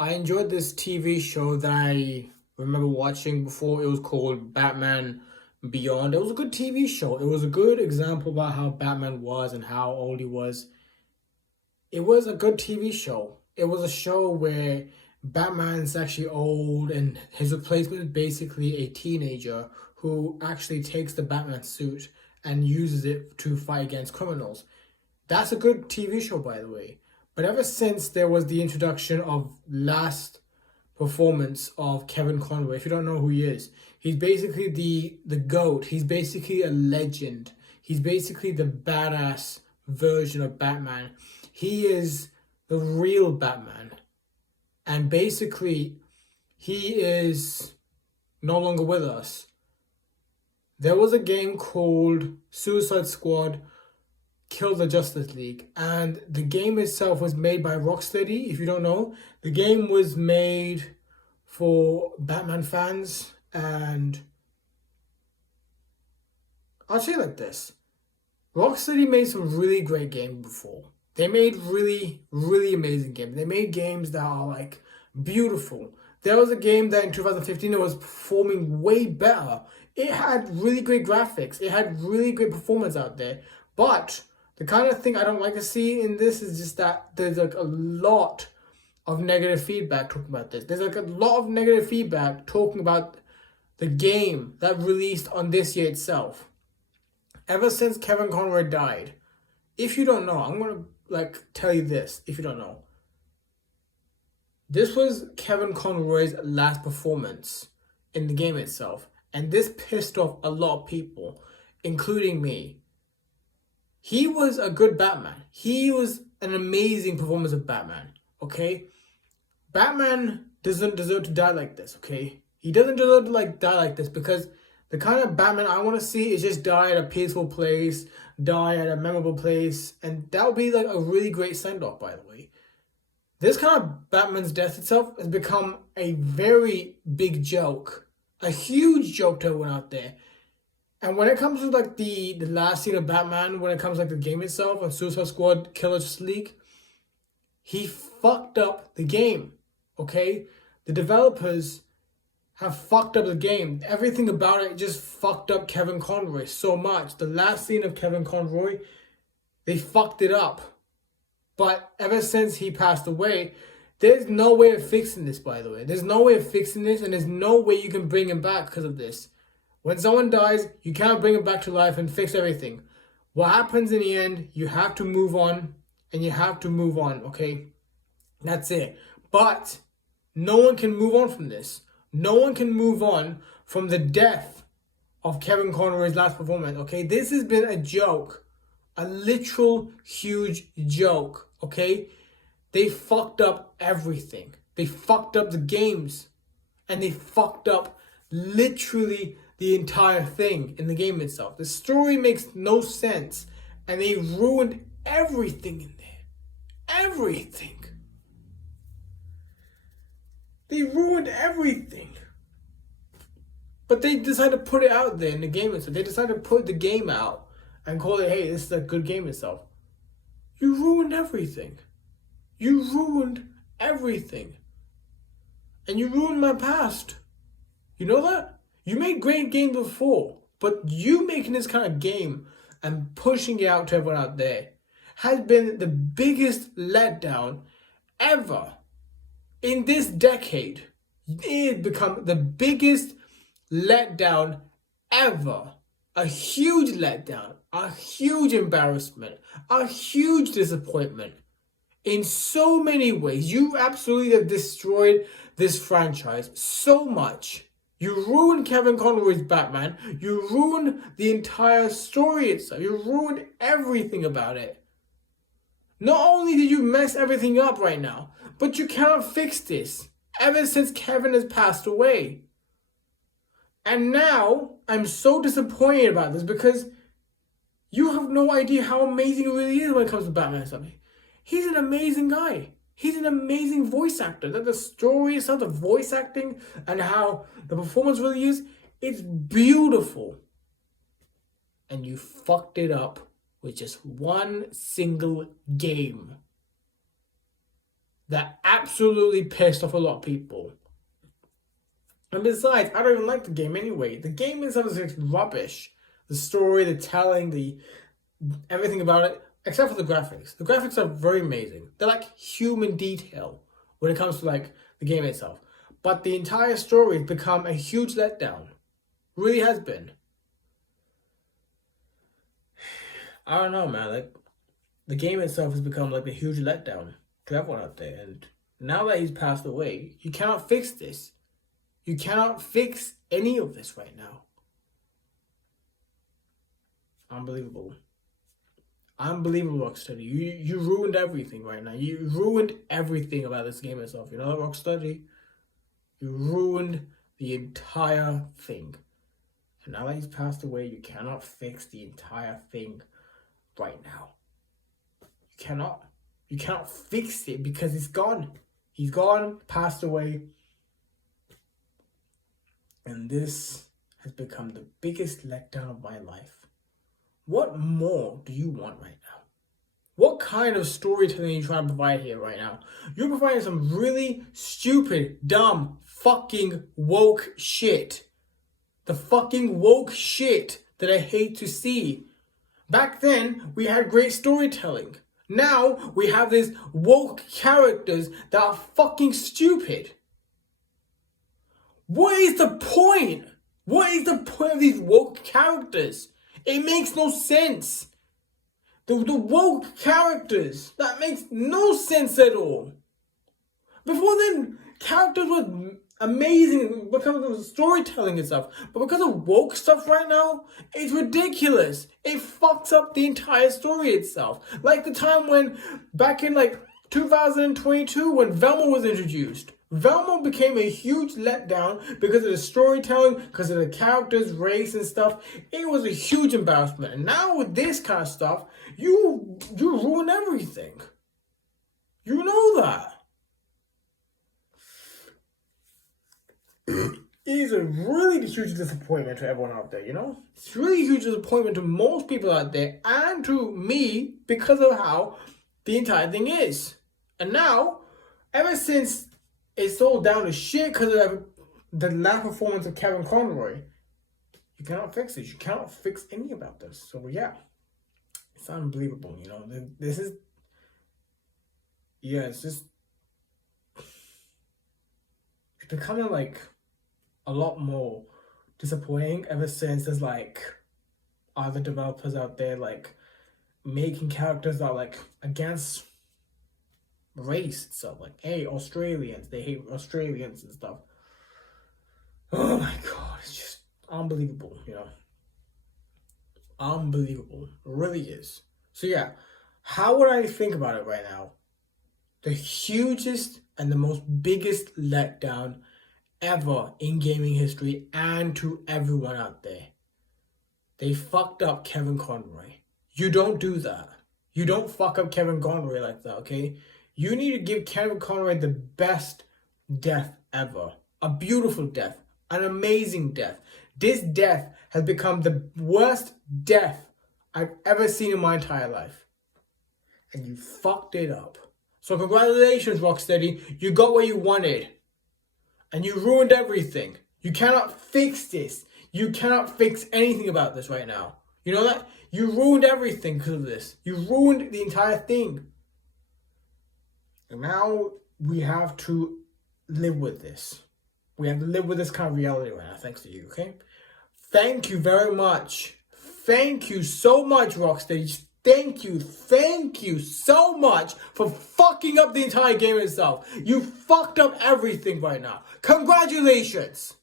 I enjoyed this TV show that I remember watching before. It was called Batman Beyond. It was a good TV show. It was a good example about how Batman was and how old he was. It was a good TV show. It was a show where Batman's actually old and his replacement is basically a teenager who actually takes the Batman suit and uses it to fight against criminals. That's a good TV show, by the way. But ever since there was the introduction of last performance of Kevin Conroy, if you don't know who he is, he's basically the GOAT. He's basically a legend. He's basically the badass version of Batman. He is the real Batman. And basically, he is no longer with us. There was a game called Suicide Squad Kill the Justice League, and the game itself was made by Rocksteady. If you don't know, the game was made for Batman fans, and I'll say it like this: Rocksteady made some really great games before. They made really, really amazing games. They made games that are like beautiful. There was a game that in 2015 it was performing way better. It had really great graphics. It had really great performance out there, but the kind of thing I don't like to see in this is just that there's like a lot of negative feedback talking about this. There's like a lot of negative feedback talking about the game that released on this year itself. Ever since Kevin Conroy died, if you don't know, I'm gonna tell you this. If you don't know, this was Kevin Conroy's last performance in the game itself, and this pissed off a lot of people, including me. He was a good Batman. He was an amazing performance of Batman, okay? Batman doesn't deserve to die like this, okay? He doesn't deserve to die like this, because the kind of Batman I want to see is just die at a peaceful place, die at a memorable place, and that would be like a really great send-off, by the way. This kind of Batman's death itself has become a very big joke, a huge joke to everyone out there. And when it comes to the last scene of Batman, when it comes the game itself and Suicide Squad Killer Justice League, he fucked up the game. Okay? The developers have fucked up the game. Everything about it just fucked up Kevin Conroy so much. The last scene of Kevin Conroy, they fucked it up. But ever since he passed away, there's no way of fixing this, by the way. There's no way of fixing this, and there's no way you can bring him back because of this. When someone dies, you can't bring them back to life and fix everything. What happens in the end, you have to move on, and you have to move on, okay? That's it. But no one can move on from this. No one can move on from the death of Kevin Conroy's last performance, okay? This has been a joke. A literal huge joke, okay? They fucked up everything. They fucked up the games. And they fucked up literally the entire thing in the game itself. The story makes no sense, and they ruined everything in there. Everything. They ruined everything. But they decided to put it out there in the game itself. They decided to put the game out and call it, hey, this is a good game itself. You ruined everything. You ruined everything. And you ruined my past. You know that? You made great games before, but you making this kind of game and pushing it out to everyone out there has been the biggest letdown ever in this decade. It has become the biggest letdown ever. A huge letdown, a huge embarrassment, a huge disappointment. In so many ways, you absolutely have destroyed this franchise so much. You ruined Kevin Conroy's Batman. You ruined the entire story itself. You ruined everything about it. Not only did you mess everything up right now, but you cannot fix this ever since Kevin has passed away. And now, I'm so disappointed about this because you have no idea how amazing it really is when it comes to Batman and something. He's an amazing guy. He's an amazing voice actor. That the story itself, the voice acting, and how the performance really is, it's beautiful. And you fucked it up with just one single game. that absolutely pissed off a lot of people. And besides, I don't even like the game anyway. The game itself is just rubbish. The story, the telling, the everything about it, except for the graphics. The graphics are very amazing. They're like human detail when it comes to like the game itself. But the entire story has become a huge letdown. Really has been. I don't know, man. Like, the game itself has become like a huge letdown to everyone out there. And now that he's passed away, you cannot fix this. You cannot fix any of this right now. Unbelievable. Unbelievable, Rocksteady. You ruined everything right now. You ruined everything about this game itself. You know that, Rocksteady? You ruined the entire thing. And now that he's passed away, you cannot fix the entire thing right now. You cannot. You cannot fix it because he's gone. He's gone, passed away. And this has become the biggest letdown of my life. What more do you want right now? What kind of storytelling are you trying to provide here right now? You're providing some really stupid, dumb, fucking woke shit. The fucking woke shit that I hate to see. Back then, we had great storytelling. Now, we have these woke characters that are fucking stupid. What is the point? What is the point of these woke characters? It makes no sense. The woke characters, that makes no sense at all. Before then, characters were amazing because of the storytelling and stuff. But because of woke stuff right now, it's ridiculous. It fucks up the entire story itself. Like the time when, back in like 2022, when Velma was introduced. Velma became a huge letdown because of the storytelling, because of the characters, race and stuff. It was a huge embarrassment. And now with this kind of stuff, you ruin everything. You know that. It is a really huge disappointment to everyone out there, you know? It's really a huge disappointment to most people out there and to me because of how the entire thing is. And now, ever since it's all down to shit because of the lack performance of Kevin Conroy, you cannot fix it. You cannot fix any about this. So yeah, it's unbelievable, you know? This is, yeah, it's just, it's becoming like a lot more disappointing ever since there's like other developers out there like making characters that are like against race and stuff. Like, hey, Australians, they hate Australians and stuff. Oh my god, it's just unbelievable, you know? Unbelievable. It really is. So yeah, how would I think about it right now? The hugest and the most biggest letdown ever in gaming history and to everyone out there. They fucked up Kevin Conroy. You don't do that. You don't fuck up Kevin Conroy like that, okay? You need to give Kevin Conroy the best death ever. A beautiful death. An amazing death. This death has become the worst death I've ever seen in my entire life. And you fucked it up. So congratulations, Rocksteady. You got what you wanted. And you ruined everything. You cannot fix this. You cannot fix anything about this right now. You know that? You ruined everything because of this. You ruined the entire thing. And now we have to live with this. We have to live with this kind of reality right now, thanks to you, okay? Thank you very much. Thank you so much, Rocksteady. Thank you so much for fucking up the entire game itself. You fucked up everything right now. Congratulations!